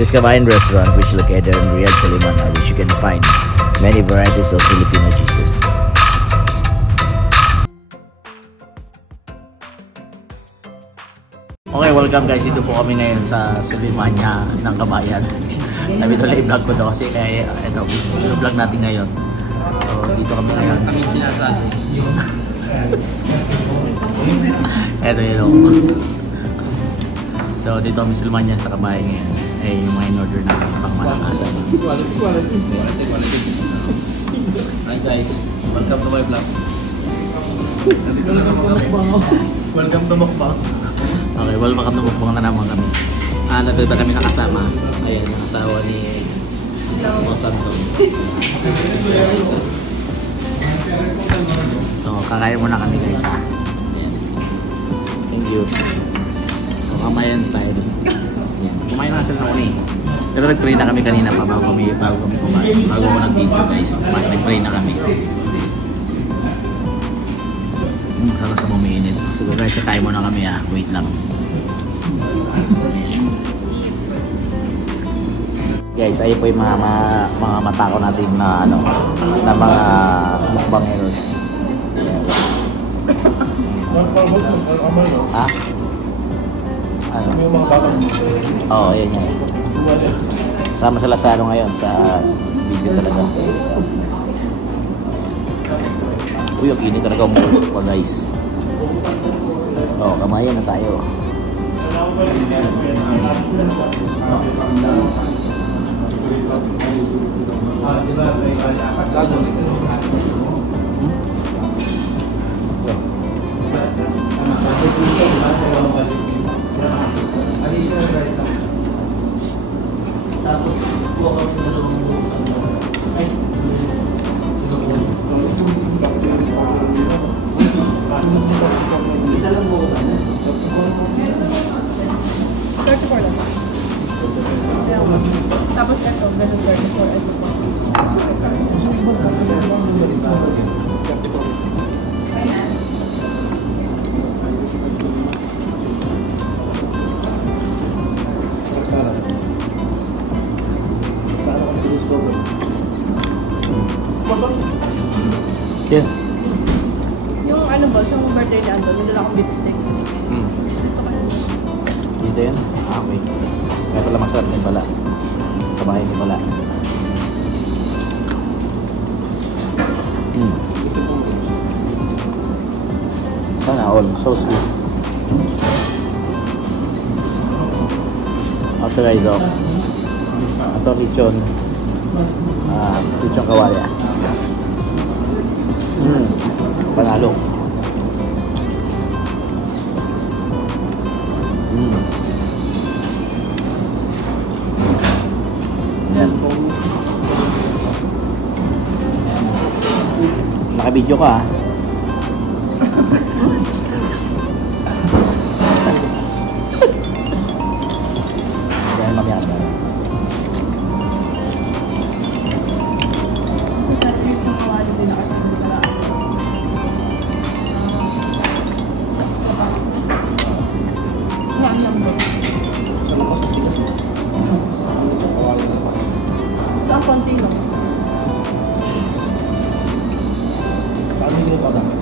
This Kabayan restaurant, which is located in Riyadh, Salimana, which you can find many varieties of Filipino cheeses. Okay, welcome guys. Dito po kami ngayon sa Sulimanya ng Kabayan. Sabi ko lang i-vlog ko daw kasi kaya ito, i-vlog natin ngayon. So, dito kami ngayon. Kami sinasabi. Ito yun. So, dito kami sa Sulimanya sa Kabayan ngayon. Eh, yung mga in-order namin pang malakasan. Hi guys, welcome to my vlog. Welcome to Mukbang. Okay, welcome to Mukbang na naman kami. Nagdada kami nakasama. Ayan, yung asawa ni Boss Anton. So, kakain muna kami guys. Ayan. Thank you. So, Kamayan style. Ayan. Kumain na sila ako eh. Pero nag-pray na kami kanina pa bago ako nag-video guys. Nag-pray na kami. Saka sa bumiinit. So guys, kakain muna kami ah. Wait lang. Guys, ayun po yung mga matako natin na ano, na mga mukbangeros. Ha? Ano? Oo, yan yan. Sama sila sa ano ngayon, sa video talaga. Uy, ang init talaga umusok pa guys. Oo, kamayan na tayo. Tapos buka ko na isa lang buka na 34 lang. Tapos ito, ganun 34 ito po. Yeah. Yung ano ba, yung birthday ni Andon, nila akong beef steak. Dito kayo. Dito yun? Okay. Kaya pala masarap yung bala. Kabayan yung bala. Sana all. So sweet. Ito guys, oh. Ito lechon. Lechon kawaya. Panalo. Yan. Naka-video ka ah. Yan magyanda. Saan konti lang? Paano hindi pa dami?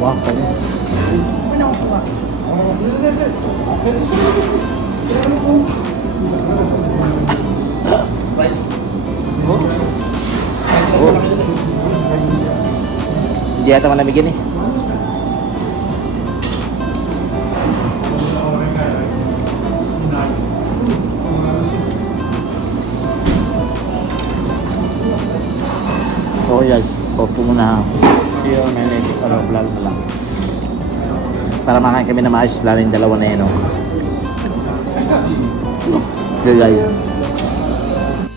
Wah, kali. Ano ako ba? Oh. Hindi yata malamigin eh. So guys, off po muna. See you on my next vlog na lang. Para makain kami na maayos, lalo yung dalawa na yun. Okay guys.